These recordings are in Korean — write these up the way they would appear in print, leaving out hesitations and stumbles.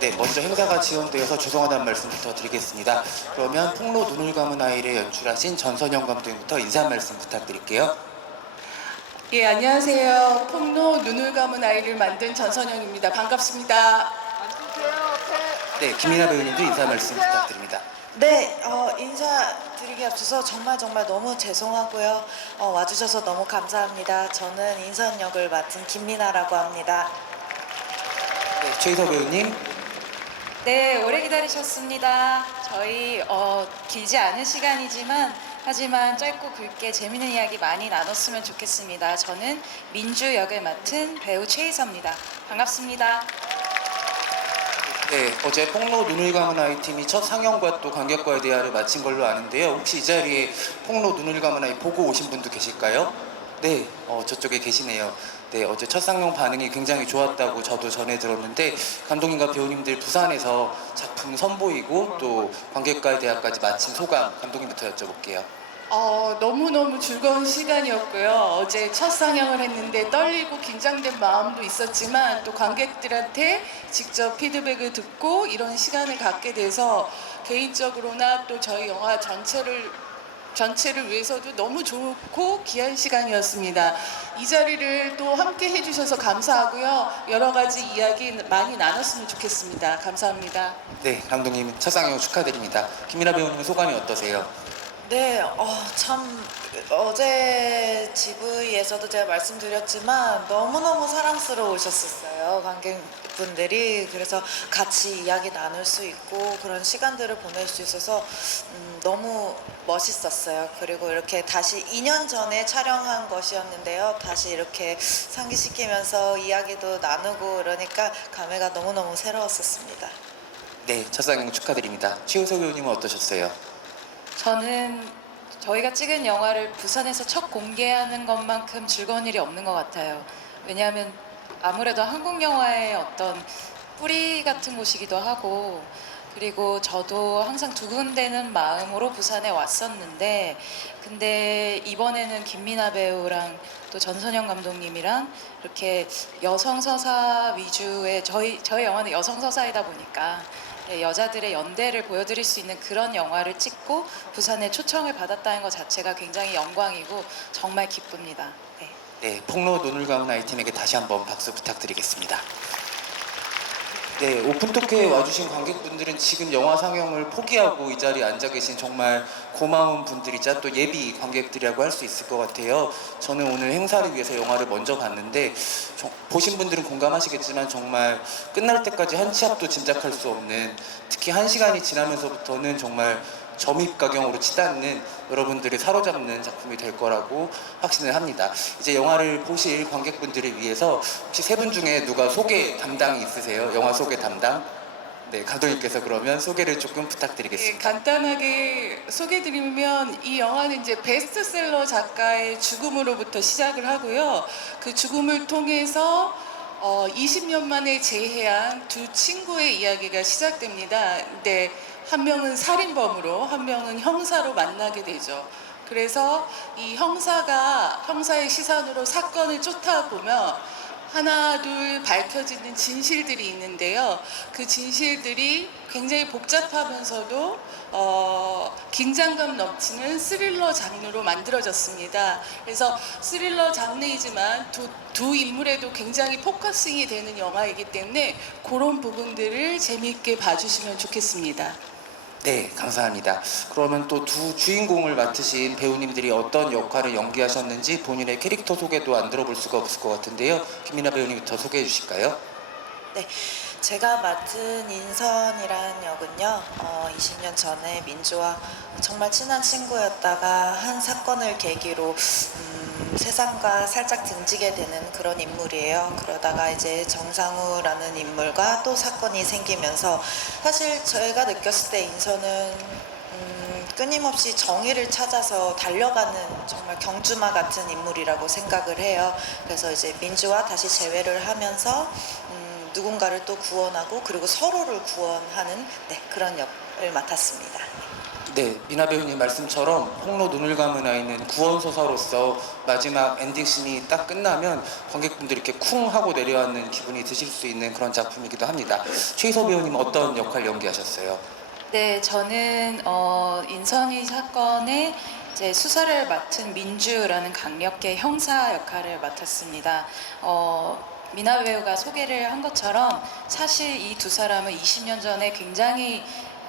네, 먼저 행사가 지연되어서 죄송하다는 말씀부터 드리겠습니다. 그러면 폭로 눈을 감은 아이를 연출하신 전선영 감독님부터 인사 말씀 부탁드릴게요. 예, 안녕하세요. 폭로 눈을 감은 아이를 만든 전선영입니다. 반갑습니다. 네, 김민아 배우님도 인사 말씀 부탁드립니다. 네, 인사드리기 앞서서 정말 너무 죄송하고요. 와주셔서 너무 감사합니다. 저는 인선 역을 맡은 김민아라고 합니다. 네, 최희서 배우님. 네, 오래 기다리셨습니다. 저희 길지 않은 시간이지만 하지만 짧고 굵게 재밌는 이야기 많이 나눴으면 좋겠습니다. 저는 민주 역을 맡은 배우 최희서입니다. 반갑습니다. 네, 어제 폭로 눈을 감은 아이 팀이 첫 상영과 또 관객과의 대화를 마친 걸로 아는데요. 혹시 이 자리에 폭로 눈을 감은 아이 보고 오신 분도 계실까요? 네, 저쪽에 계시네요. 네, 어제 첫 상영 반응이 굉장히 좋았다고 저도 전해 들었는데 감독님과 배우님들 부산에서 작품 선보이고 또 관객과의 대화까지 마친 소감 감독님부터 여쭤볼게요. 너무너무 즐거운 시간이었고요. 어제 첫 상영을 했는데 떨리고 긴장된 마음도 있었지만 또 관객들한테 직접 피드백을 듣고 이런 시간을 갖게 돼서 개인적으로나 또 저희 영화 전체를 위해서도 너무 좋고 귀한 시간이었습니다. 이 자리를 또 함께 해주셔서 감사하고요. 여러 가지 이야기 많이 나눴으면 좋겠습니다. 감사합니다. 네, 감독님 첫 상영 축하드립니다. 김민아 배우님은 소감이 어떠세요? 네, 참 어제 GV에서도 제가 말씀드렸지만 너무너무 사랑스러우셨었어요, 관객분들이. 그래서 같이 이야기 나눌 수 있고 그런 시간들을 보낼 수 있어서 너무 멋있었어요. 그리고 이렇게 다시 2년 전에 촬영한 것이었는데요. 다시 이렇게 상기시키면서 이야기도 나누고 그러니까 감회가 너무너무 새로웠었습니다. 네, 첫 상영 축하드립니다. 최우석 배우님은 어떠셨어요? 저는 저희가 찍은 영화를 부산에서 첫 공개하는 것만큼 즐거운 일이 없는 것 같아요. 왜냐하면 아무래도 한국 영화의 어떤 뿌리 같은 곳이기도 하고 그리고 저도 항상 두근대는 마음으로 부산에 왔었는데 근데 이번에는 김민아 배우랑 또 전선영 감독님이랑 이렇게 여성 서사 위주의 저희 영화는 여성 서사이다 보니까 여자들의 연대를 보여드릴 수 있는 그런 영화를 찍고 부산에 초청을 받았다는 것 자체가 굉장히 영광이고 정말 기쁩니다. 네. 네, 폭로 눈을 감은 아이팀에게 다시 한번 박수 부탁드리겠습니다. 네, 오픈토크에 와주신 관객분들은 지금 영화 상영을 포기하고 이 자리에 앉아 계신 정말 고마운 분들이자 또 예비 관객들이라고 할 수 있을 것 같아요. 저는 오늘 행사를 위해서 영화를 먼저 봤는데 보신 분들은 공감하시겠지만 정말 끝날 때까지 한 치 앞도 짐작할 수 없는 특히 1시간이 지나면서부터는 정말 점입가경으로 치닫는 여러분들을 사로잡는 작품이 될 거라고 확신을 합니다. 이제 영화를 보실 관객분들을 위해서 혹시 세 분 중에 누가 소개 담당이 있으세요? 영화 소개 담당? 네, 감독님께서 그러면 소개를 조금 예, 부탁드리겠습니다. 간단하게 소개드리면 이 영화는 이제 베스트셀러 작가의 죽음으로부터 시작을 하고요. 그 죽음을 통해서 20년 만에 재해한 두 친구의 이야기가 시작됩니다. 근데 한 명은 살인범으로 한 명은 형사로 만나게 되죠. 그래서 이 형사의 시선으로 사건을 쫓아보면 하나 둘 밝혀지는 진실들이 있는데요. 그 진실들이 굉장히 복잡하면서도 긴장감 넘치는 스릴러 장르로 만들어졌습니다. 그래서 스릴러 장르이지만 두 인물에도 굉장히 포커싱이 되는 영화이기 때문에 그런 부분들을 재미있게 봐주시면 좋겠습니다. 네, 감사합니다. 그러면 또 두 주인공을 맡으신 배우님들이 어떤 역할을 연기하셨는지 본인의 캐릭터 소개도 안 들어볼 수가 없을 것 같은데요. 김민아 배우님부터 소개해 주실까요? 네, 제가 맡은 인선이란 역은요, 20년 전에 민주와 정말 친한 친구였다가 한 사건을 계기로 세상과 살짝 등지게 되는 그런 인물이에요. 그러다가 이제 정상우라는 인물과 또 사건이 생기면서 사실 제가 느꼈을 때 인선은 끊임없이 정의를 찾아서 달려가는 정말 경주마 같은 인물이라고 생각을 해요. 그래서 이제 민주와 다시 재회를 하면서 누군가를 또 구원하고 그리고 서로를 구원하는 그런 역을 맡았습니다. 네, 미나 배우님 말씀처럼 폭로 눈을 감은 아이는 구원소사로서 마지막 엔딩씬이 딱 끝나면 관객분들이 이렇게 쿵 하고 내려앉는 기분이 드실 수 있는 그런 작품이기도 합니다. 최희서 배우님 어떤 역할 연기하셨어요? 네, 저는 인선이 사건의 이제 수사를 맡은 민주라는 강력계 형사 역할을 맡았습니다. 미나 배우가 소개를 한 것처럼 사실 이 두 사람은 20년 전에 굉장히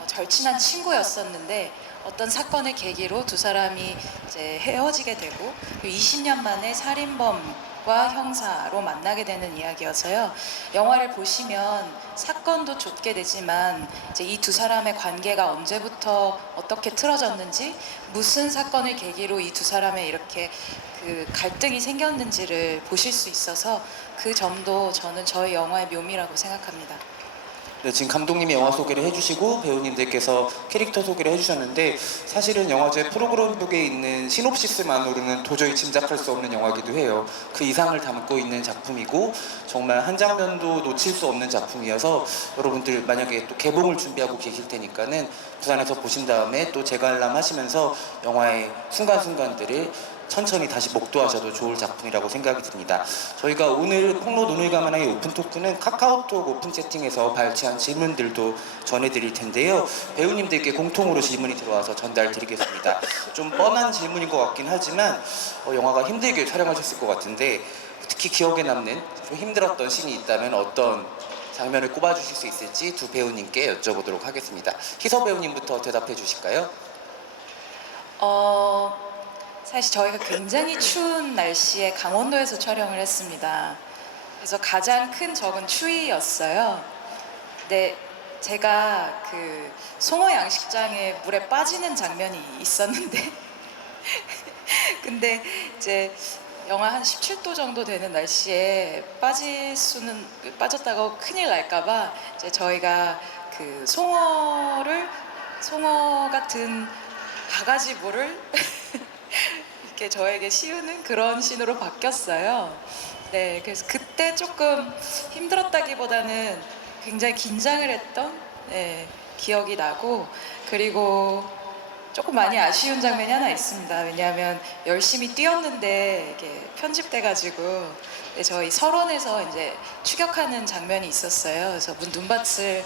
절친한 친구였었는데 어떤 사건을 계기로 두 사람이 이제 헤어지게 되고 20년 만에 살인범과 형사로 만나게 되는 이야기여서요. 영화를 보시면 사건도 좁게 되지만 이제 이 두 사람의 관계가 언제부터 어떻게 틀어졌는지 무슨 사건을 계기로 이 두 사람의 이렇게 그 갈등이 생겼는지를 보실 수 있어서 그 점도 저는 저희 영화의 묘미라고 생각합니다. 네, 지금 감독님이 영화 소개를 해주시고 배우님들께서 캐릭터 소개를 해주셨는데 사실은 영화제 프로그램북에 있는 시놉시스만으로는 도저히 짐작할 수 없는 영화이기도 해요. 그 이상을 담고 있는 작품이고 정말 한 장면도 놓칠 수 없는 작품이어서 여러분들 만약에 또 개봉을 준비하고 계실 테니까는 부산에서 보신 다음에 또 재관람하시면서 영화의 순간순간들을 천천히 다시 목도하셔도 좋을 작품이라고 생각이 듭니다. 저희가 오늘 폭로 눈을 감은 아이 오픈 토크는 카카오톡 오픈 채팅에서 발췌한 질문들도 전해드릴 텐데요. 배우님들께 공통으로 질문이 들어와서 전달드리겠습니다. 좀 뻔한 질문인 것 같긴 하지만 영화가 힘들게 촬영하셨을 것 같은데 특히 기억에 남는 좀 힘들었던 씬이 있다면 어떤 장면을 꼽아주실 수 있을지 두 배우님께 여쭤보도록 하겠습니다. 희서 배우님부터 대답해 주실까요? 사실 저희가 굉장히 추운 날씨에 강원도에서 촬영을 했습니다. 그래서 가장 큰 적은 추위였어요. 근데 제가 그 송어 양식장에 물에 빠지는 장면이 있었는데 근데 이제 영하 한 17도 정도 되는 날씨에 빠졌다고 큰일 날까봐 이제 저희가 그 송어 같은 바가지 물을 이렇게 저에게 씌우는 그런 씬으로 바뀌었어요. 네, 그래서 그때 조금 힘들었다기보다는 굉장히 긴장을 했던 기억이 나고 그리고 조금 많이 아쉬운 장면이 하나 있습니다. 왜냐하면 열심히 뛰었는데 이게 편집돼가지고 저희 설원에서 이제 추격하는 장면이 있었어요. 그래서 눈밭을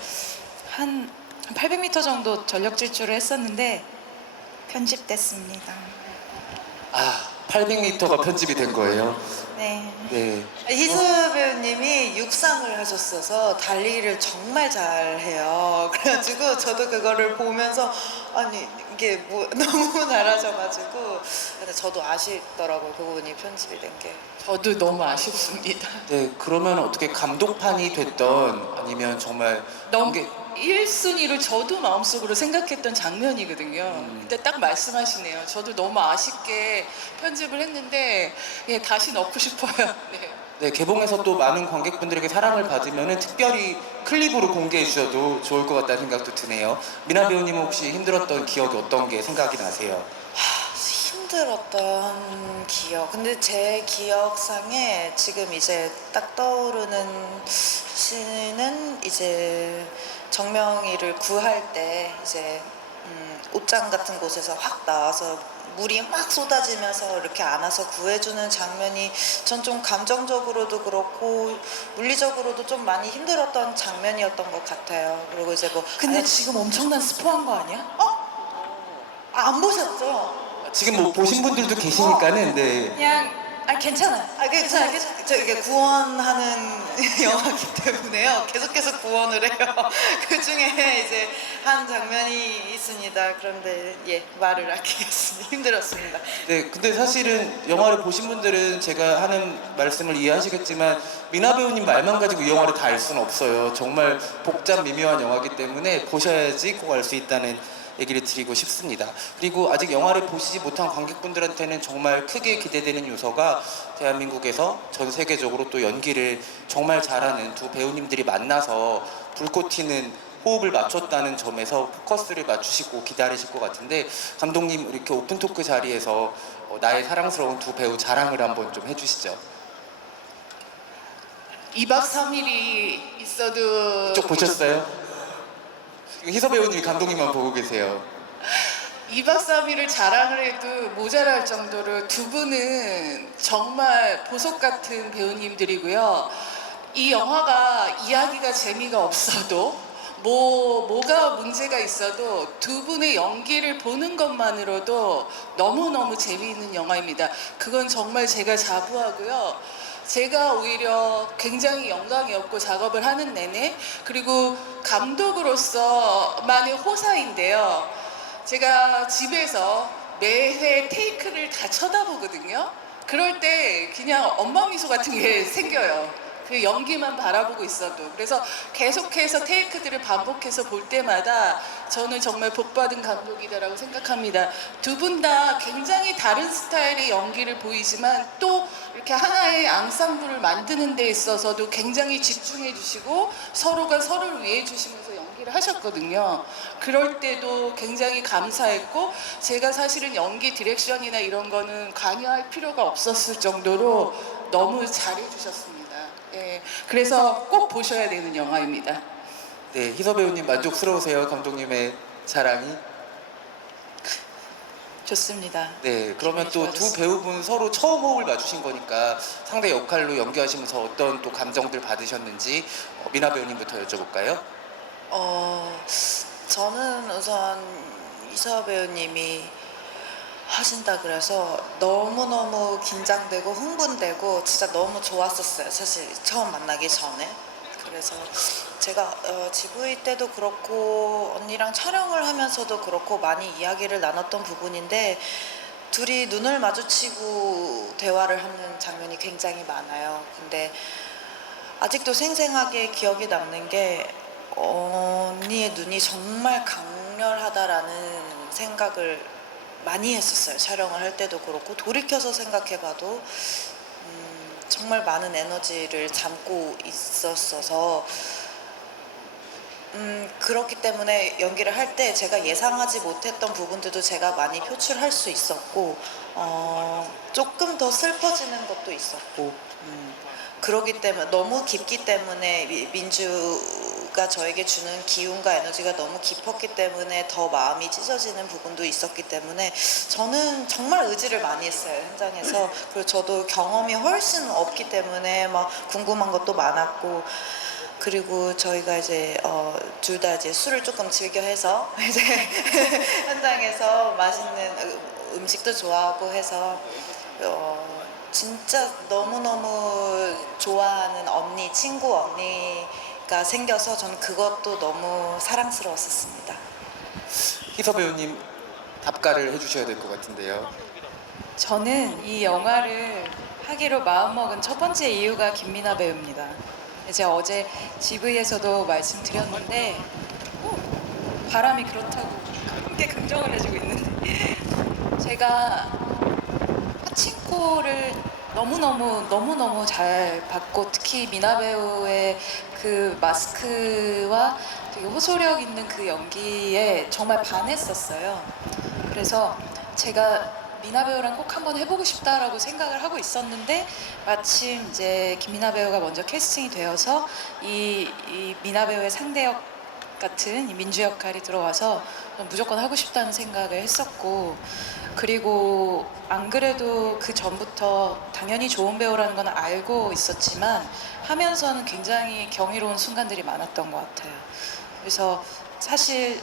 한 800m 정도 전력 질주를 했었는데 편집됐습니다. 800m가 편집이 된 거예요. 네. 네. 희수 배우님이 육상을 하셨어서 달리기를 정말 잘해요. 그래가지고 저도 그거를 보면서 아니 이게 뭐 너무 잘하셔가지고 근데 저도 아쉽더라고요. 그 부분이 편집이 된 게. 저도 너무 아쉽습니다. 네, 그러면 어떻게 감독판이 됐던 아니면 정말 너무 관객- 1순위로 저도 마음속으로 생각했던 장면이거든요. 근데 딱 말씀하시네요. 저도 너무 아쉽게 편집을 했는데 다시 넣고 싶어요. 네. 네, 개봉해서 또 많은 관객분들에게 사랑을 받으면 특별히 클립으로 공개해 주셔도 좋을 것 같다는 생각도 드네요. 미나 배우님은 혹시 힘들었던 기억이 어떤 게 생각이 나세요? 힘들었던 기억. 근데 제 기억상에 지금 이제 딱 떠오르는 시는 이제 정명이를 구할 때 이제 옷장 같은 곳에서 확 나와서 물이 막 쏟아지면서 이렇게 안아서 구해주는 장면이 전 좀 감정적으로도 그렇고 물리적으로도 좀 많이 힘들었던 장면이었던 것 같아요. 그리고 이제 뭐 근데 지금 엄청난 스포한 거 아니야? 안 보셨죠? 지금 뭐 보신 분들도 계시니까는 네. 그냥 괜찮아. 괜찮아요. 저 이게 구원하는 영화이기 때문에요. 계속해서 구원을 해요. 그 중에 이제 한 장면이 있습니다. 그런데 말을 아끼겠습니다. 힘들었습니다. 네, 근데 사실은 영화를 보신 분들은 제가 하는 말씀을 이해하시겠지만 미나 배우님 말만 가지고 이 영화를 다 알 수는 없어요. 정말 복잡 미묘한 영화이기 때문에 보셔야지 꼭 알 수 있다는 얘기를 드리고 싶습니다. 그리고 아직 영화를 보시지 못한 관객분들한테는 정말 크게 기대되는 요소가 대한민국에서 전 세계적으로 또 연기를 정말 잘하는 두 배우님들이 만나서 불꽃 튀는 호흡을 맞췄다는 점에서 포커스를 맞추시고 기다리실 것 같은데 감독님 이렇게 오픈토크 자리에서 나의 사랑스러운 두 배우 자랑을 한번 좀 해주시죠. 2박 3일이 있어도 쪽 보셨어요? 지금 희서 배우님이 감독님만 보고 계세요. 2박 3일을 자랑을 해도 모자랄 정도로 두 분은 정말 보석 같은 배우님들이고요. 이 영화가 이야기가 재미가 없어도 뭐가 문제가 있어도 두 분의 연기를 보는 것만으로도 너무너무 재미있는 영화입니다. 그건 정말 제가 자부하고요. 제가 오히려 굉장히 영광이었고 작업을 하는 내내, 그리고 감독으로서만의 호사인데요. 제가 집에서 매회 테이크를 다 쳐다보거든요. 그럴 때 그냥 엄마 미소 같은 게 생겨요. 그 연기만 바라보고 있어도. 그래서 계속해서 테이크들을 반복해서 볼 때마다 저는 정말 복받은 감독이다라고 생각합니다. 두 분 다 굉장히 다른 스타일의 연기를 보이지만 또 이렇게 하나의 앙상블을 만드는 데 있어서도 굉장히 집중해 주시고 서로가 서로를 위해 주시면서 연기를 하셨거든요. 그럴 때도 굉장히 감사했고, 제가 사실은 연기 디렉션이나 이런 거는 관여할 필요가 없었을 정도로 너무 잘해 주셨습니다. 예, 그래서 꼭 보셔야 되는 영화입니다. 네, 희서 배우님 만족스러우세요? 감독님의 자랑이? 좋습니다. 네, 그러면 또 두 좋아졌어요. 배우분 서로 처음 호흡을 맞추신 거니까 상대 역할로 연기하시면서 어떤 또 감정들 받으셨는지 미나 배우님부터 여쭤볼까요? 저는 우선 이서 배우님이 하신다 그래서 너무너무 긴장되고 흥분되고 진짜 너무 좋았었어요. 사실 처음 만나기 전에. 그래서 제가 GV 때도 그렇고 언니랑 촬영을 하면서도 그렇고 많이 이야기를 나눴던 부분인데, 둘이 눈을 마주치고 대화를 하는 장면이 굉장히 많아요. 근데 아직도 생생하게 기억에 남는 게 언니의 눈이 정말 강렬하다라는 생각을 많이 했었어요. 촬영을 할 때도 그렇고 돌이켜서 생각해봐도 정말 많은 에너지를 담고 있었어서 그렇기 때문에 연기를 할 때 제가 예상하지 못했던 부분들도 제가 많이 표출할 수 있었고 조금 더 슬퍼지는 것도 있었고 그러기 때문에 너무 깊기 때문에 민주가 저에게 주는 기운과 에너지가 너무 깊었기 때문에 더 마음이 찢어지는 부분도 있었기 때문에 저는 정말 의지를 많이 했어요, 현장에서. 그리고 저도 경험이 훨씬 없기 때문에 막 궁금한 것도 많았고, 그리고 저희가 이제 둘 다 이제 술을 조금 즐겨 해서 이제 현장에서 맛있는 음식도 좋아하고 해서 진짜 너무너무 좋아하는 언니, 친구 언니가 생겨서 전 그것도 너무 사랑스러웠었습니다. 희서 배우님 답가를 해주셔야 될 것 같은데요. 저는 이 영화를 하기로 마음먹은 첫 번째 이유가 김미나 배우입니다. 제가 어제 GV에서도 말씀드렸는데 바람이 그렇다고 함께 긍정을 해주고 있는데 제가 파친코를 너무너무 잘 받고, 특히 미나 배우의 그 마스크와 되게 호소력 있는 그 연기에 정말 반했었어요. 그래서 제가 미나 배우랑 꼭 한번 해보고 싶다라고 생각을 하고 있었는데, 마침 이제 김미나 배우가 먼저 캐스팅이 되어서 이 미나 배우의 상대역 같은 이 민주 역할이 들어와서 무조건 하고 싶다는 생각을 했었고, 그리고 안 그래도 그 전부터 당연히 좋은 배우라는 건 알고 있었지만 하면서는 굉장히 경이로운 순간들이 많았던 것 같아요. 그래서 사실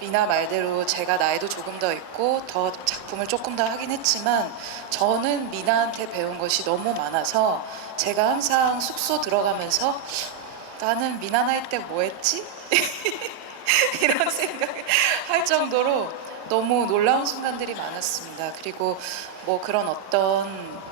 미나 말대로 제가 나이도 조금 더 있고 더 작품을 조금 더 하긴 했지만 저는 미나한테 배운 것이 너무 많아서 제가 항상 숙소 들어가면서 나는 미나 나이 때 뭐 했지? 이런 생각을 할 정도로 너무 놀라운 순간들이 많았습니다. 그리고 뭐 그런 어떤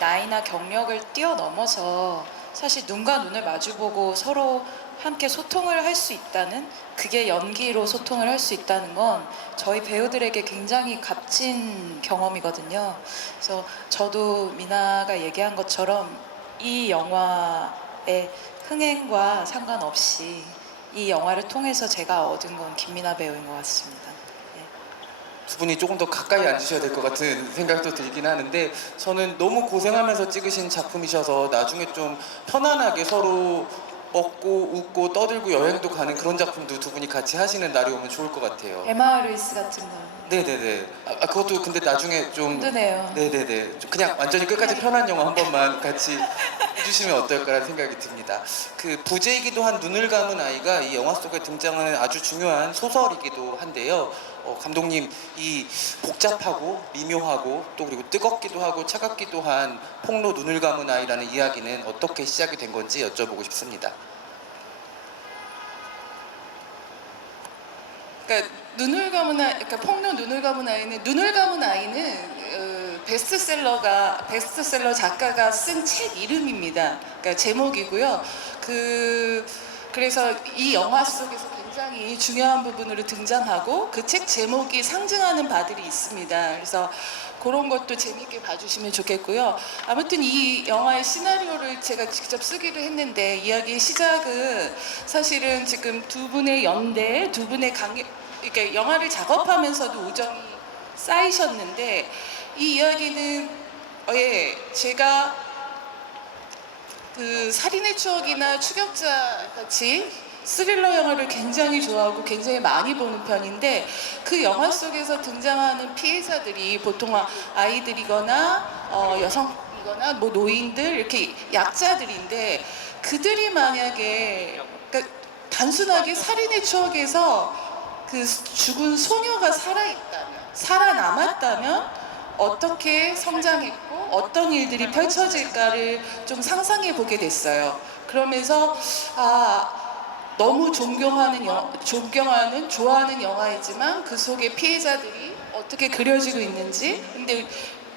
나이나 경력을 뛰어넘어서 사실 눈과 눈을 마주보고 서로 함께 소통을 할 수 있다는, 그게 연기로 소통을 할 수 있다는 건 저희 배우들에게 굉장히 값진 경험이거든요. 그래서 저도 미나가 얘기한 것처럼 이 영화의 흥행과 상관없이 이 영화를 통해서 제가 얻은 건 김미나 배우인 것 같습니다. 네. 두 분이 조금 더 가까이 앉으셔야 될 것 같은 생각도 들긴 하는데 저는 너무 고생하면서 찍으신 작품이셔서 나중에 좀 편안하게 서로 먹고 웃고 떠들고 여행도 가는 그런 작품도 두 분이 같이 하시는 날이 오면 좋을 것 같아요. 에마 루이스 같은 거 네네네. 그것도 근데 나중에 좀 힘드네요. 네네네. 좀 그냥 완전히 끝까지 편한 영화 한 번만 같이 해주시면 어떨까라는 생각이 듭니다. 그 부제이기도 한 눈을 감은 아이가 이 영화 속에 등장하는 아주 중요한 소설이기도 한데요. 감독님 이 복잡하고 미묘하고 또 그리고 뜨겁기도 하고 차갑기도 한 폭로 눈을 감은 아이라는 이야기는 어떻게 시작이 된 건지 여쭤보고 싶습니다. 그러니까 그러니까 폭로 눈을 감은 아이는 베스트셀러 작가가 쓴 책 이름입니다. 그러니까 제목이고요. 그래서 이 영화 속에서 굉장히 중요한 부분으로 등장하고 그 책 제목이 상징하는 바들이 있습니다. 그래서 그런 것도 재미있게 봐주시면 좋겠고요. 아무튼 이 영화의 시나리오를 제가 직접 쓰기도 했는데 이야기의 시작은 사실은 지금 두 분의 연대, 두 분의 이렇게 영화를 작업하면서도 우정이 쌓이셨는데 이 이야기는 제가 그 살인의 추억이나 추격자 같이 스릴러 영화를 굉장히 좋아하고 굉장히 많이 보는 편인데 그 영화 속에서 등장하는 피해자들이 보통 아이들이거나 여성이거나 뭐 노인들 이렇게 약자들인데 그들이 만약에 그러니까 단순하게 살인의 추억에서 그 죽은 소녀가 살아남았다면 어떻게 성장했고 어떤 일들이 펼쳐질까를 좀 상상해 보게 됐어요. 그러면서 너무 좋아하는 영화이지만 그 속에 피해자들이 어떻게 그려지고 있는지 근데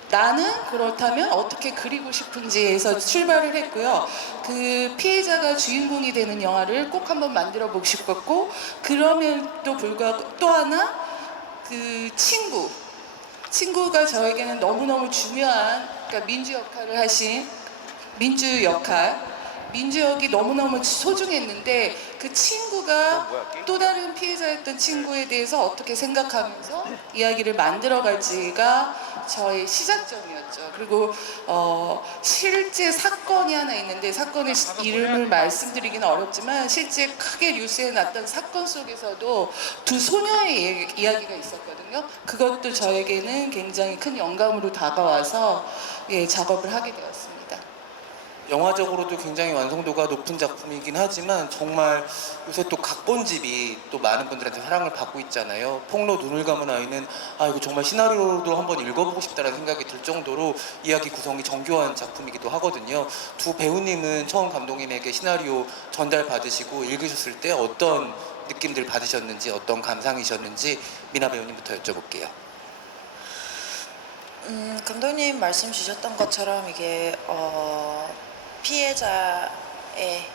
나는 그렇다면 어떻게 그리고 싶은지에서 출발을 했고요. 그 피해자가 주인공이 되는 영화를 꼭 한번 만들어 보고 싶었고 그럼에도 불구하고 또 하나 그 친구가 저에게는 너무너무 중요한 그러니까 민주 역이 너무너무 소중했는데 그 친구가 또 다른 피해자였던 친구에 대해서 어떻게 생각하면서 이야기를 만들어갈지가 저의 시작점이었죠. 그리고 실제 사건이 하나 있는데 사건의 이름을 말씀드리기는 어렵지만 실제 크게 뉴스에 났던 사건 속에서도 두 소녀의 이야기가 있었거든요. 그것도 저에게는 굉장히 큰 영감으로 다가와서 작업을 하게 되었습니다. 영화적으로도 굉장히 완성도가 높은 작품이긴 하지만 정말 요새 또 각본집이 또 많은 분들한테 사랑을 받고 있잖아요. 폭로 눈을 감은 아이는 이거 정말 시나리오도 한번 읽어보고 싶다라는 생각이 들 정도로 이야기 구성이 정교한 작품이기도 하거든요. 두 배우님은 처음 감독님에게 시나리오 전달 받으시고 읽으셨을 때 어떤 느낌들 받으셨는지 어떤 감상이셨는지 미나 배우님부터 여쭤볼게요. 감독님 말씀 주셨던 것처럼 이게 피해자의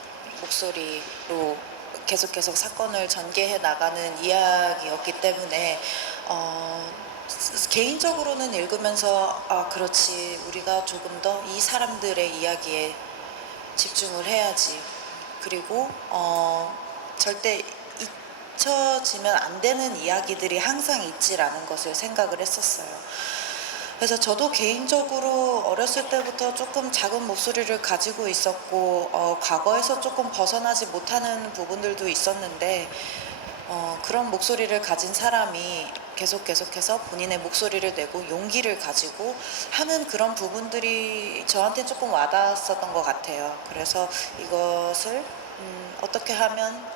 목소리로 계속 사건을 전개해 나가는 이야기였기 때문에 개인적으로는 읽으면서 그렇지 우리가 조금 더 이 사람들의 이야기에 집중을 해야지 그리고 절대 잊혀지면 안 되는 이야기들이 항상 있지라는 것을 생각을 했었어요. 그래서 저도 개인적으로 어렸을 때부터 조금 작은 목소리를 가지고 있었고 과거에서 조금 벗어나지 못하는 부분들도 있었는데 그런 목소리를 가진 사람이 계속해서 본인의 목소리를 내고 용기를 가지고 하는 그런 부분들이 저한테 조금 와닿았었던 것 같아요. 그래서 이것을 어떻게 하면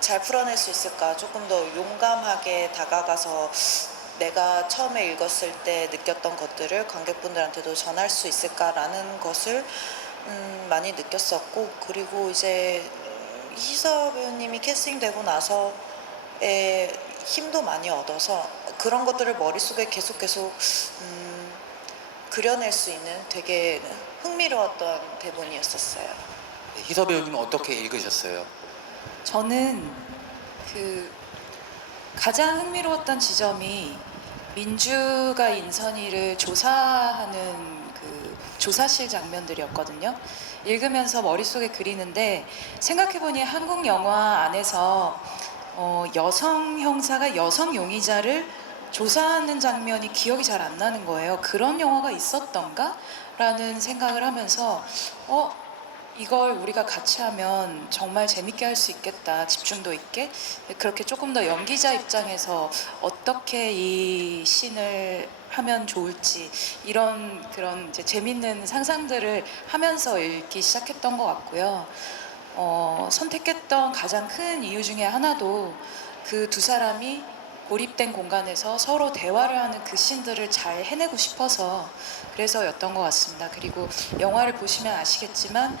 잘 풀어낼 수 있을까 조금 더 용감하게 다가가서 내가 처음에 읽었을 때 느꼈던 것들을 관객분들한테도 전할 수 있을까라는 것을 많이 느꼈었고 그리고 이제 희서 배우님이 캐스팅되고 나서의 힘도 많이 얻어서 그런 것들을 머릿속에 계속 그려낼 수 있는 되게 흥미로웠던 대본이었었어요. 희서 배우님은 어떻게 읽으셨어요? 저는 가장 흥미로웠던 지점이 민주가 인선이를 조사하는 그 조사실 장면들이었거든요. 읽으면서 머릿속에 그리는데 생각해보니 한국 영화 안에서 여성 형사가 여성 용의자를 조사하는 장면이 기억이 잘 안 나는 거예요. 그런 영화가 있었던가? 라는 생각을 하면서 이걸 우리가 같이 하면 정말 재밌게 할 수 있겠다. 집중도 있게. 그렇게 조금 더 연기자 입장에서 어떻게 이 씬을 하면 좋을지 이런 그런 이제 재밌는 상상들을 하면서 읽기 시작했던 것 같고요. 선택했던 가장 큰 이유 중에 하나도 그 두 사람이 고립된 공간에서 서로 대화를 하는 그 씬들을 잘 해내고 싶어서 그래서였던 것 같습니다. 그리고 영화를 보시면 아시겠지만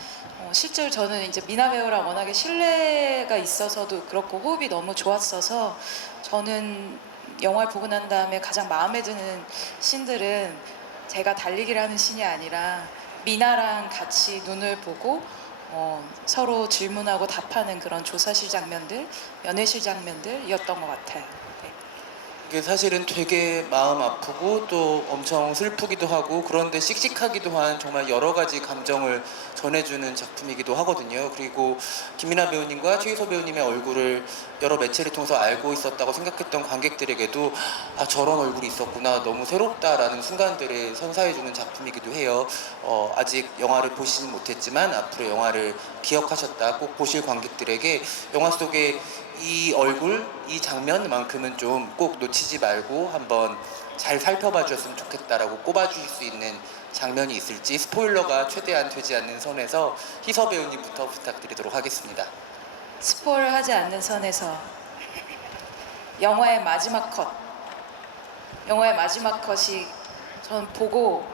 실제로 저는 이제 미나 배우랑 워낙에 신뢰가 있어서도 그렇고 호흡이 너무 좋았어서 저는 영화를 보고 난 다음에 가장 마음에 드는 씬들은 제가 달리기를 하는 씬이 아니라 미나랑 같이 눈을 보고 서로 질문하고 답하는 그런 조사실 장면들, 연애실 장면들이었던 것 같아요. 네. 이게 사실은 되게 마음 아프고 또 엄청 슬프기도 하고 그런데 씩씩하기도 한 정말 여러 가지 감정을 전해주는 작품이기도 하거든요. 그리고 김민아 배우님과 최희서 배우님의 얼굴을 여러 매체를 통해서 알고 있었다고 생각했던 관객들에게도 아 저런 얼굴이 있었구나 너무 새롭다라는 순간들을 선사해주는 작품이기도 해요. 아직 영화를 보시진 못했지만 앞으로 영화를 기억하셨다 꼭 보실 관객들에게 영화 속에 이 얼굴, 이 장면만큼은 좀 꼭 놓치지 말고 한번 잘 살펴봐 주셨으면 좋겠다라고 꼽아주실 수 있는 장면이 있을지 스포일러가 최대한 되지 않는 선에서 희서 배우님부터 부탁드리도록 하겠습니다. 스포를 하지 않는 선에서 영화의 마지막 컷. 영화의 마지막 컷이 전 보고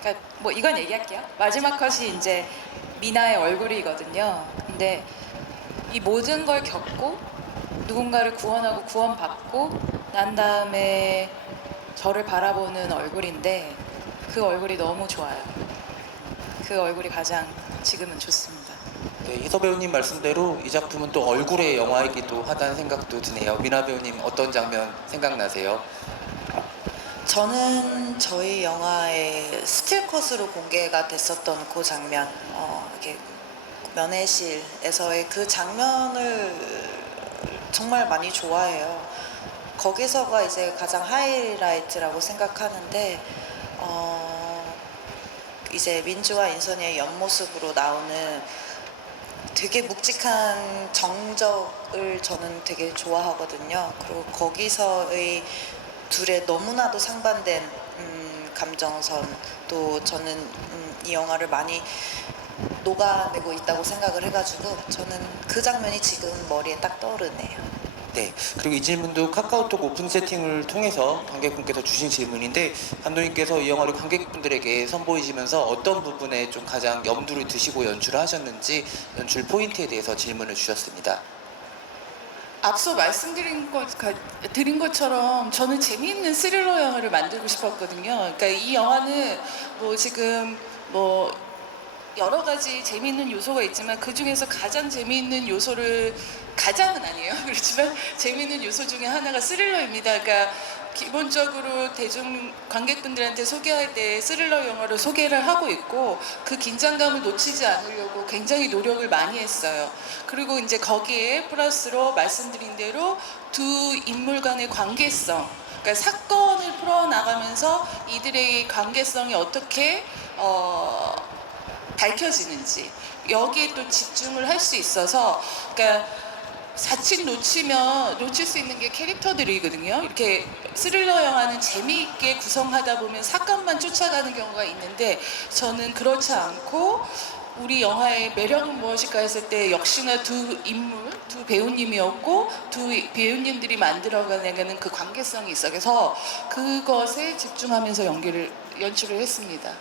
그러니까 뭐 이건 얘기할게요. 마지막 컷이 이제 미나의 얼굴이거든요. 근데 이 모든 걸 겪고 누군가를 구원하고 구원받고 난 다음에 저를 바라보는 얼굴인데 그 얼굴이 너무 좋아요. 그 얼굴이 가장 지금은 좋습니다. 네, 희서 배우님 말씀대로 이 작품은 또 얼굴의 영화이기도 하다는 생각도 드네요. 미나 배우님 어떤 장면 생각나세요? 저는 저희 영화의 스틸컷으로 공개가 됐었던 그 장면, 이게 면회실에서의 그 장면을 정말 많이 좋아해요. 거기서가 이제 가장 하이라이트라고 생각하는데, 이제 민주와 인선이의 옆모습으로 나오는 되게 묵직한 정적을 저는 되게 좋아하거든요. 그리고 거기서의 둘의 너무나도 상반된 감정선, 또 저는 이 영화를 많이 녹아내고 있다고 생각을 해가지고 저는 그 장면이 지금 머리에 딱 떠오르네요. 네, 그리고 이 질문도 카카오톡 오픈 세팅을 통해서 관객분께서 주신 질문인데 감독님께서 이 영화를 관객분들에게 선보이시면서 어떤 부분에 좀 가장 염두를 두시고 연출을 하셨는지 연출 포인트에 대해서 질문을 주셨습니다. 앞서 드린 것처럼 저는 재미있는 스릴러 영화를 만들고 싶었거든요. 그러니까 이 영화는 뭐 지금 뭐 여러 가지 재미있는 요소가 있지만 그 중에서 가장 재미있는 요소를 가장은 아니에요. 그렇지만 재미있는 요소 중에 하나가 스릴러입니다. 그러니까 기본적으로 대중 관객분들한테 소개할 때 스릴러 영화를 소개를 하고 있고 그 긴장감을 놓치지 않으려고 굉장히 노력을 많이 했어요. 그리고 이제 거기에 플러스로 말씀드린 대로 두 인물 간의 관계성, 그러니까 사건을 풀어나가면서 이들의 관계성이 어떻게 밝혀지는지 여기에 또 집중을 할 수 있어서 그러니까 사실 놓칠 수 있는 게 캐릭터들이거든요. 이렇게 스릴러 영화는 재미있게 구성하다 보면 사건만 쫓아가는 경우가 있는데 저는 그렇지 않고 우리 영화의 매력은 무엇일까 했을 때 역시나 두 인물, 두 배우님이었고 두 배우님들이 만들어가는 그 관계성이 있어. 그래서 그것에 집중하면서 연출을 했습니다.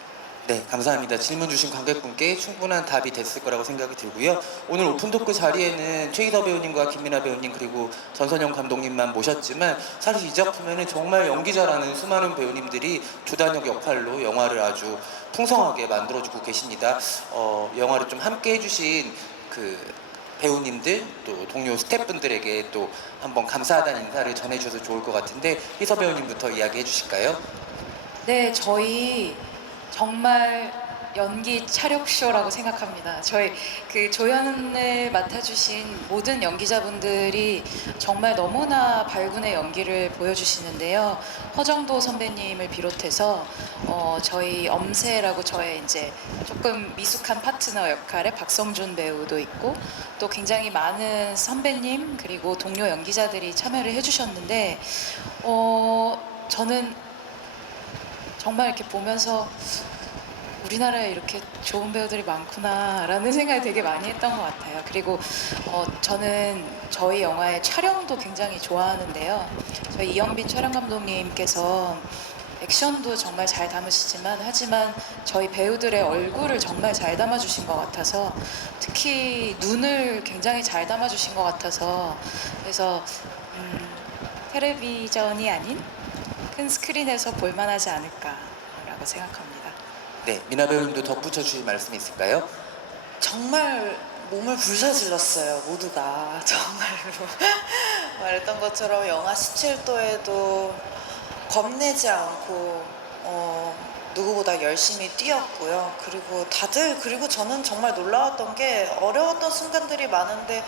네, 감사합니다. 질문 주신 관객분께 충분한 답이 됐을 거라고 생각이 들고요. 오늘 오픈토크 자리에는 최희서 배우님과 김민아 배우님 그리고 전선영 감독님만 모셨지만 사실 이 작품에는 정말 연기자라는 수많은 배우님들이 주단역 역할로 영화를 아주 풍성하게 만들어주고 계십니다. 영화를 좀 함께 해주신 그 배우님들 또 동료 스태프분들에게 또 한번 감사하다는 인사를 전해주셔서 좋을 것 같은데 희서 배우님부터 이야기해 주실까요? 네, 저희 정말 연기 차력쇼라고 생각합니다. 저희 그 조연을 맡아주신 모든 연기자분들이 정말 너무나 발군의 연기를 보여주시는데요. 허정도 선배님을 비롯해서 저희 엄세라고 저의 이제 조금 미숙한 파트너 역할에 박성준 배우도 있고 또 굉장히 많은 선배님 그리고 동료 연기자들이 참여를 해주셨는데 저는 정말 이렇게 보면서 우리나라에 이렇게 좋은 배우들이 많구나라는 생각을 되게 많이 했던 것 같아요. 그리고 저는 저희 영화의 촬영도 굉장히 좋아하는데요. 저희 이영빈 촬영 감독님께서 액션도 정말 잘 담으시지만 하지만 저희 배우들의 얼굴을 정말 잘 담아주신 것 같아서 특히 눈을 굉장히 잘 담아주신 것 같아서 그래서 텔레비전이 아닌 큰 스크린에서 볼만하지 않을까라고 생각합니다. 네, 미나 배우님도 덧붙여 주실 말씀이 있을까요? 정말 몸을 불사질렀어요, 모두가. 정말로. 말했던 것처럼 영하 17도에도 겁내지 않고 누구보다 열심히 뛰었고요. 그리고 저는 정말 놀라웠던 게 어려웠던 순간들이 많은데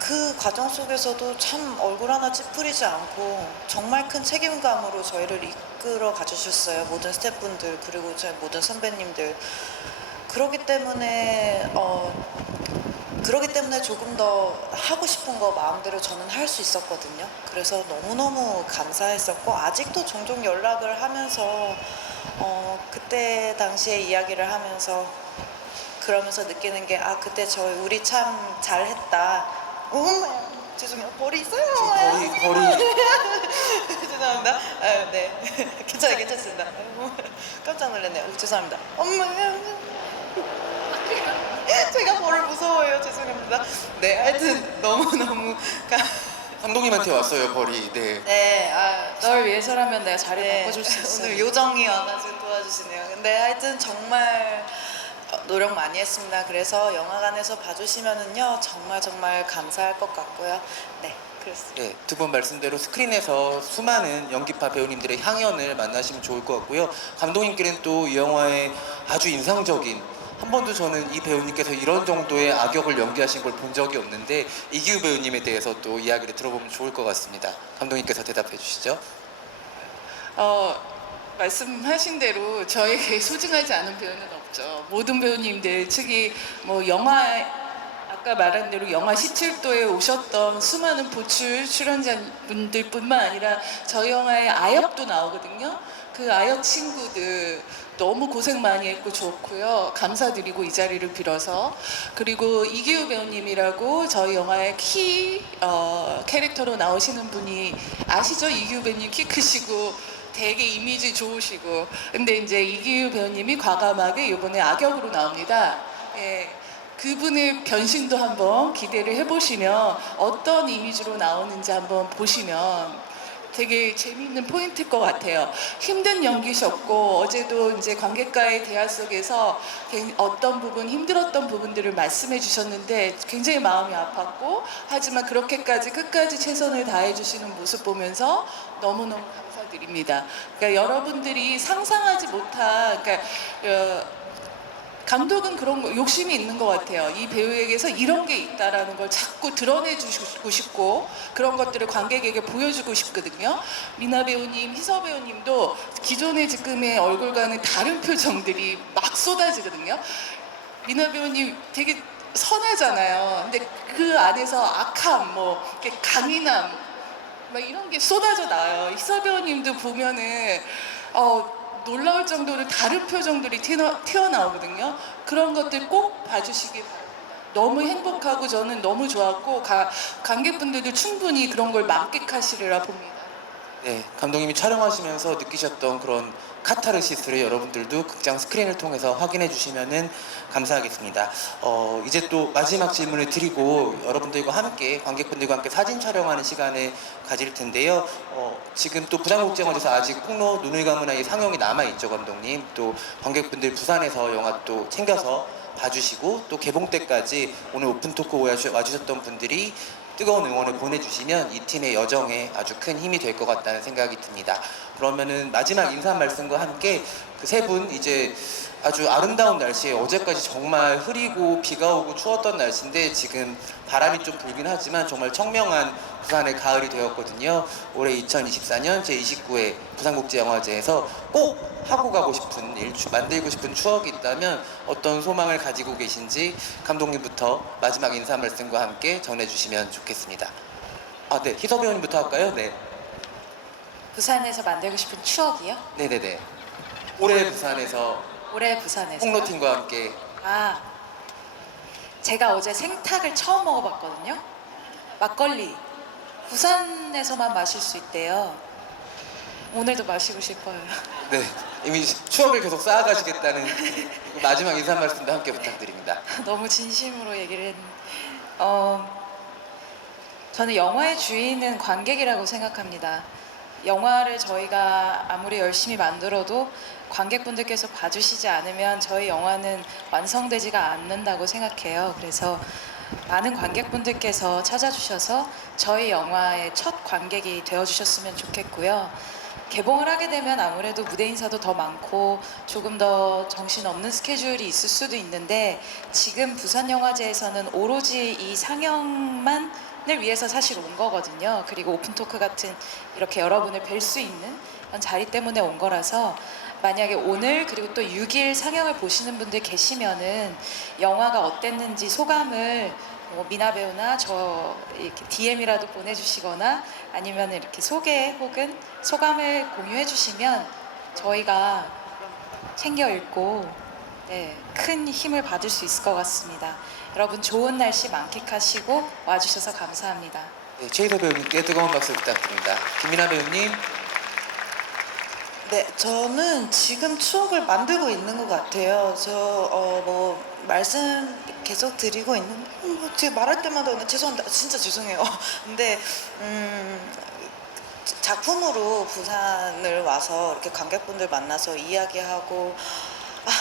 그 과정 속에서도 참 얼굴 하나 찌푸리지 않고 정말 큰 책임감으로 저희를 이끌어 가주셨어요. 모든 스태프분들 그리고 저희 모든 선배님들. 그렇기 때문에 조금 더 하고 싶은 거 마음대로 저는 할 수 있었거든요. 그래서 너무너무 감사했었고 아직도 종종 연락을 하면서 그때 당시에 이야기를 하면서 그러면서 느끼는 게 그때 우리 참 잘했다. 죄송해요. 벌이 있어요. 거리 죄송합니다. 네. 괜찮습니다. 깜짝 놀랐네요. 죄송합니다. 엄마. 제가 벌을 무서워해요. 죄송합니다. 네, 하여튼 너무너무 감독님한테 왔어요, 벌이. 네. 네, 널 위해서라면 내가 자리 네, 바꿔줄 수 있어. 오늘 요정이 와가지고 도와주시네요. 근데 하여튼 정말 노력 많이 했습니다. 그래서 영화관에서 봐주시면은요 정말 감사할 것 같고요. 네, 그렇습니다. 네, 두 분 말씀대로 스크린에서 수많은 연기파 배우님들의 향연을 만나시면 좋을 것 같고요. 감독님께는 또 이 영화의 아주 인상적인 한 번도 저는 이 배우님께서 이런 정도의 악역을 연기하신 걸 본 적이 없는데 이기우 배우님에 대해서 또 이야기를 들어보면 좋을 것 같습니다. 감독님께서 대답해 주시죠. 말씀하신 대로 저에게 소중하지 않은 배우는 없죠. 모든 배우님들 특히 뭐 영화 아까 말한 대로 영하 17도에 오셨던 수많은 보출 출연자분들뿐만 아니라 저희 영화에 아역도 나오거든요. 그 아역 친구들 너무 고생 많이 했고 좋고요. 감사드리고 이 자리를 빌어서 그리고 이기우 배우님이라고 저희 영화의 키 캐릭터로 나오시는 분이 아시죠? 이기우 배우님 키 크시고 되게 이미지 좋으시고 근데 이제 이기우 배우님이 과감하게 이번에 악역으로 나옵니다. 예, 그분의 변신도 한번 기대를 해보시면 어떤 이미지로 나오는지 한번 보시면 되게 재미있는 포인트일 것 같아요. 힘든 연기셨고 어제도 이제 관객과의 대화 속에서 어떤 부분 힘들었던 부분들을 말씀해 주셨는데 굉장히 마음이 아팠고 하지만 그렇게까지 끝까지 최선을 다해 주시는 모습 보면서 너무너무 감사드립니다. 그러니까 여러분들이 상상하지 못한 감독은 그런 거 욕심이 있는 것 같아요. 이 배우에게서 이런 게 있다라는 걸 자꾸 드러내주고 싶고 그런 것들을 관객에게 보여주고 싶거든요. 미나 배우님, 희서 배우님도 기존의 지금의 얼굴과는 다른 표정들이 막 쏟아지거든요. 미나 배우님 되게 선하잖아요. 근데 그 안에서 악함, 이렇게 강인함 막 이런 게 쏟아져 나와요. 희서 배우님도 보면은 놀라울 정도로 다른 표정들이 튀어나오거든요. 그런 것들 꼭 봐주시기 바랍니다. 너무 행복하고 저는 너무 좋았고 관객분들도 충분히 그런 걸 만끽하시리라 봅니다. 네, 감독님이 촬영하시면서 느끼셨던 그런 카타르시스를 여러분들도 극장 스크린을 통해서 확인해 주시면은 감사하겠습니다. 이제 또 마지막 질문을 드리고 여러분들과 함께 관객분들과 함께 사진 촬영하는 시간을 가질 텐데요. 지금 또 부산국제영화제에서 아직 폭로 눈을 감은 아이 상영이 남아있죠, 감독님. 또 관객분들 부산에서 영화 또 챙겨서 봐주시고 또 개봉 때까지 오늘 오픈토크 와주셨던 분들이 뜨거운 응원을 보내주시면 이 팀의 여정에 아주 큰 힘이 될 것 같다는 생각이 듭니다. 그러면은 마지막 인사 말씀과 함께 그 세 분 이제 아주 아름다운 날씨에 어제까지 정말 흐리고 비가 오고 추웠던 날씨인데 지금 바람이 좀 불긴 하지만 정말 청명한 부산의 가을이 되었거든요. 올해 2024년 제29회 부산국제영화제에서 꼭 하고 가고 싶은 일, 만들고 싶은 추억이 있다면 어떤 소망을 가지고 계신지 감독님부터 마지막 인사 말씀과 함께 전해주시면 좋겠습니다. 아, 네. 희서 배우님부터 할까요? 네. 부산에서 만들고 싶은 추억이요? 네네네. 올해 부산에서 올해 부산에서. 홍로팀과 함께 아, 제가 어제 생탁을 처음 먹어봤거든요. 막걸리. 부산에서만 마실 수 있대요. 오늘도 마시고 싶어요. 네, 이미 추억을 계속 쌓아가시겠다는 마지막 인사 말씀도 함께 부탁드립니다. 너무 진심으로 얘기를 했는데 저는 영화의 주인은 관객이라고 생각합니다. 영화를 저희가 아무리 열심히 만들어도 관객분들께서 봐주시지 않으면 저희 영화는 완성되지가 않는다고 생각해요. 그래서 많은 관객분들께서 찾아주셔서 저희 영화의 첫 관객이 되어주셨으면 좋겠고요. 개봉을 하게 되면 아무래도 무대 인사도 더 많고 조금 더 정신없는 스케줄이 있을 수도 있는데 지금 부산영화제에서는 오로지 이 상영만을 위해서 사실 온 거거든요. 그리고 오픈토크 같은 이렇게 여러분을 뵐 수 있는 그런 자리 때문에 온 거라서 만약에 오늘 그리고 또 6일 상영을 보시는 분들 계시면은 영화가 어땠는지 소감을 뭐 미나 배우나 저 이렇게 DM이라도 보내주시거나 아니면 이렇게 소개 혹은 소감을 공유해 주시면 저희가 챙겨 읽고 네, 큰 힘을 받을 수 있을 것 같습니다. 여러분 좋은 날씨 만끽하시고 와주셔서 감사합니다. 네, 최희서 배우님께 뜨거운 박수 부탁드립니다. 김민아 배우님. 네, 저는 지금 추억을 만들고 있는 것 같아요. 뭐 말씀 계속 드리고 있는, 제가 말할 때마다 오늘 죄송합니다. 진짜 죄송해요. 근데 작품으로 부산을 와서 이렇게 관객분들 만나서 이야기하고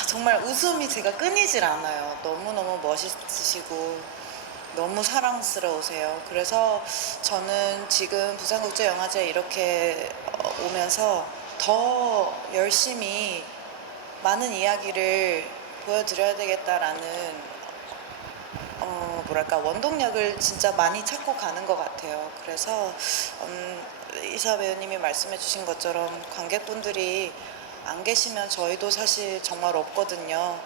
정말 웃음이 제가 끊이질 않아요. 너무너무 멋있으시고 너무 사랑스러우세요. 그래서 저는 지금 부산국제영화제 이렇게 오면서 더 열심히 많은 이야기를 보여드려야 되겠다라는 뭐랄까 원동력을 진짜 많이 찾고 가는 것 같아요. 그래서 이사 배우님이 말씀해주신 것처럼 관객분들이 안 계시면 저희도 사실 정말 없거든요.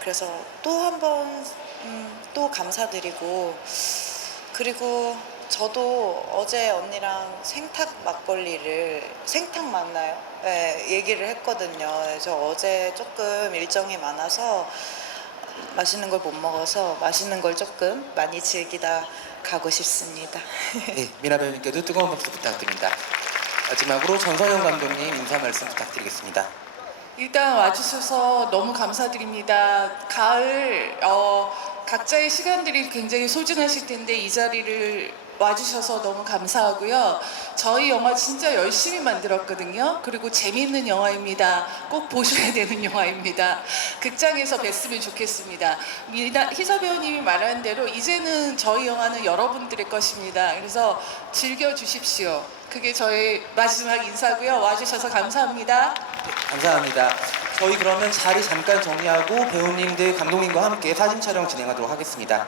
그래서 또 한 번 또 감사드리고 그리고 저도 어제 언니랑 생탁 막걸리를 생탁 맞나요? 네, 얘기를 했거든요. 그래서 어제 조금 일정이 많아서 맛있는 걸 못 먹어서 맛있는 걸 조금 많이 즐기다 가고 싶습니다. 네, 미나 배우님께도 뜨거운 박수 부탁드립니다. 마지막으로 전선영 감독님 인사 말씀 부탁드리겠습니다. 일단 와주셔서 너무 감사드립니다. 가을 각자의 시간들이 굉장히 소중하실 텐데 이 자리를 와주셔서 너무 감사하고요. 저희 영화 진짜 열심히 만들었거든요. 그리고 재미있는 영화입니다. 꼭 보셔야 되는 영화입니다. 극장에서 뵀으면 좋겠습니다. 희서 배우님이 말한 대로 이제는 저희 영화는 여러분들의 것입니다. 그래서 즐겨주십시오. 그게 저희 마지막 인사고요. 와주셔서 감사합니다. 감사합니다. 저희 그러면 자리 잠깐 정리하고 배우님들, 감독님과 함께 사진 촬영 진행하도록 하겠습니다.